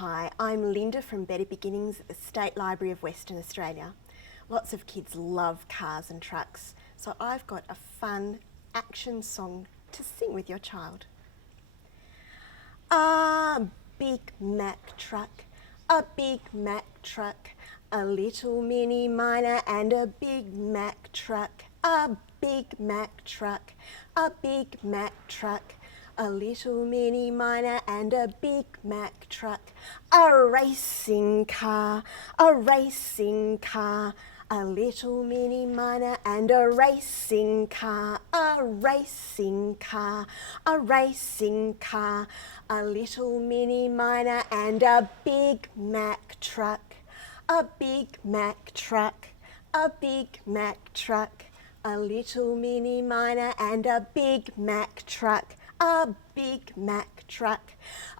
Hi, I'm Linda from Better Beginnings at the State Library of Western Australia. Lots of kids love cars and trucks, so I've got a fun action song to sing with your child. A big Mack truck, a big Mack truck, a little mini miner and a big Mack truck, a big Mack truck, a big Mack truck, a little mini miner and a big Mack truck, a racing car, a racing car, a little mini miner and a racing car, a racing car, a racing car, a little mini miner and a big Mack truck, a big Mack truck, a big Mack truck, a little mini miner and a big Mack truck, a big Mack truck,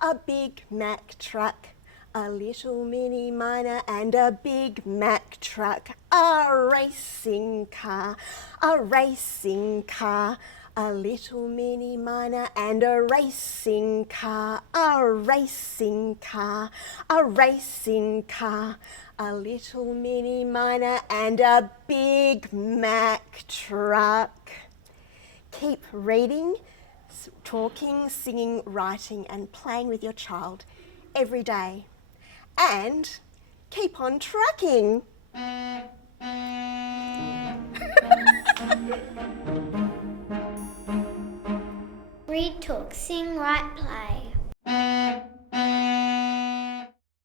a big Mack truck, a little mini miner and a big Mack truck, a racing car, a racing car, a little mini miner and a racing car, a racing car, a racing car, a little mini miner and a big Mack truck. Keep reading, talking, singing, writing and playing with your child every day. And keep on trucking. Read, talk, sing, write, play.